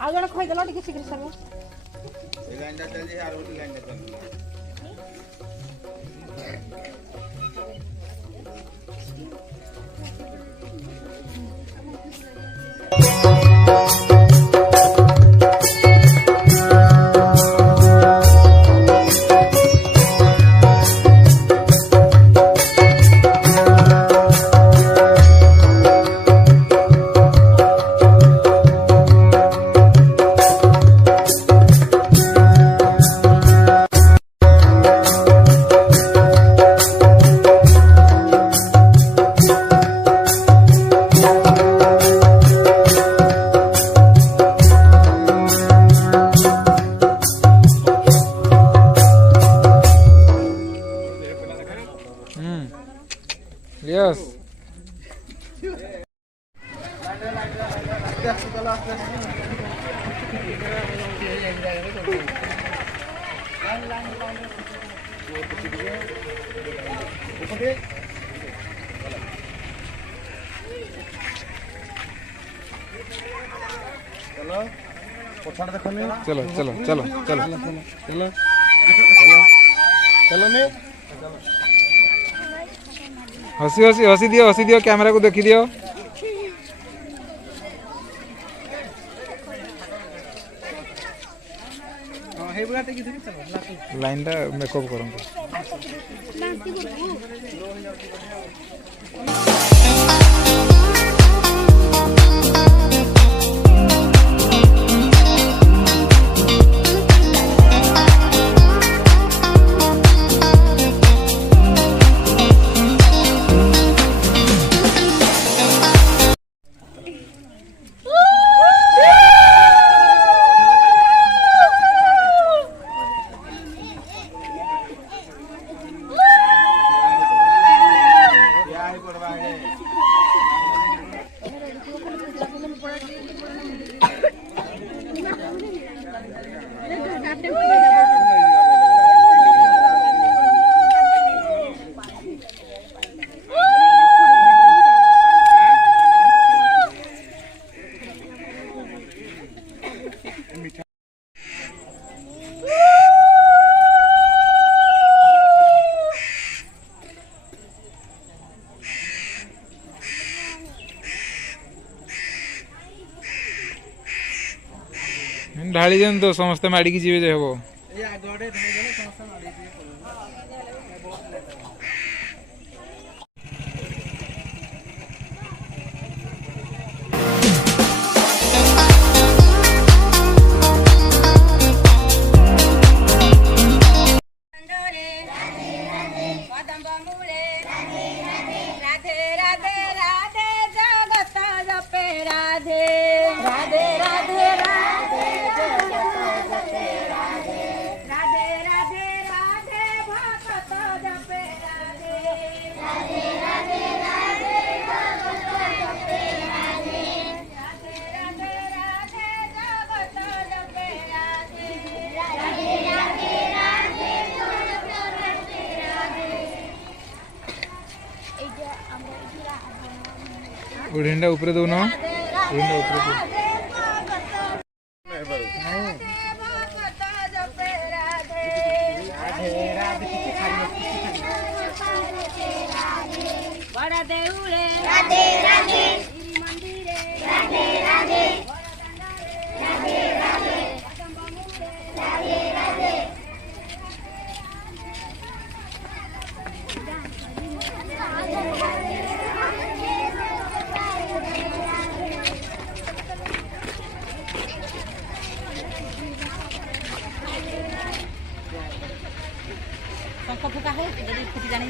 आज जण खोइदला टिके शीघ्र सर्व Yes. चलो चलो चलो चलो चलो चलो नहीं हसी हसी हसी दियो कैमरा को देखी दियो लाइन टा मेकअप करूंगा ढाली देन तो समस्त माड़ी की जीवे जे हबो उड़िंडा ऊपर दो ना उड़िंडा ऊपर दो बड़ा देउले राधे राधे मंदिरे राधे राधे राधे राधे राधे राधे शंख फुका हो जल्दी फुटी जाने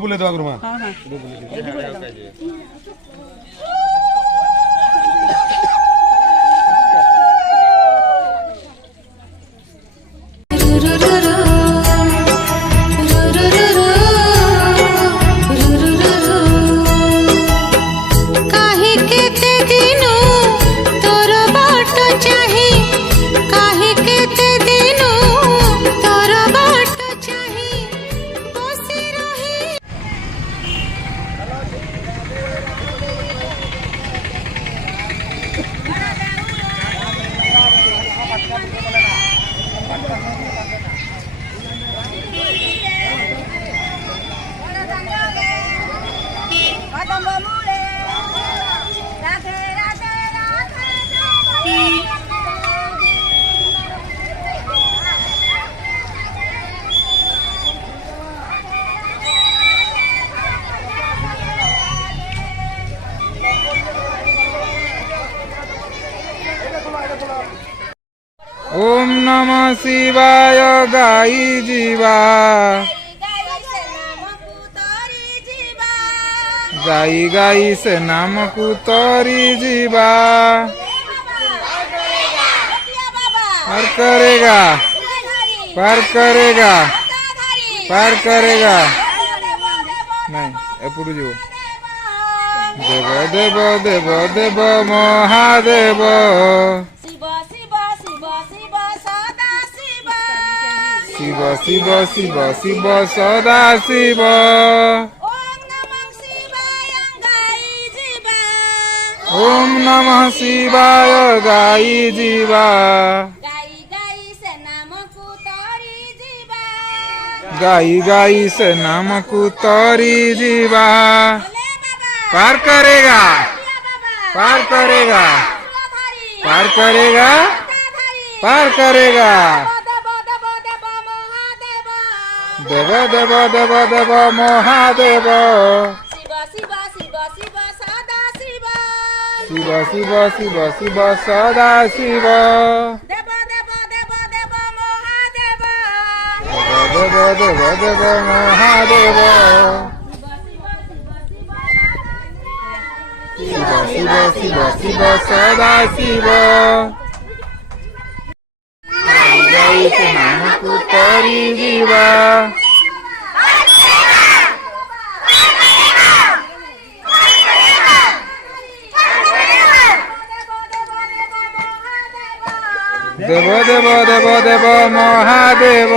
बुले दो आगुमा हाँ हाँ ओम नमः शिवाय गाई जीवा गाई गाई से नाम को तोरी जीवा पार करेगा पार करेगा पार करेगा नहीं एपड़ू जो देव देव देव देव महादेव शिव शिव शिव शिव सदा शिव ओम नमः शिवाय गाई जीवा गाई गाई से नाम को तोरी जीवा पार करेगा पार करेगा पार करेगा पार करेगा देव देव देव देव महादेव शिव शिव शिव शिव सदा शिव देव देव देव देव महादेव शिव शिव शिव शिव सदा शिव गाई के नाम को तोरी जीवा देव देव देव देव महादेव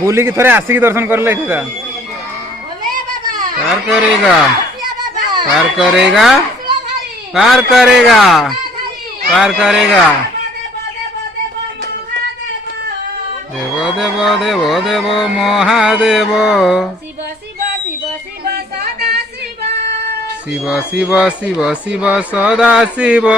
बोली कि थोड़े आसिक दर्शन कर ले पार करेगा पार करेगा पार करेगा पार करेगा देव देव देव देव महादेव शिव शिव शिव शिव सदा शिव शिव शिव शिव शिव सदा शिव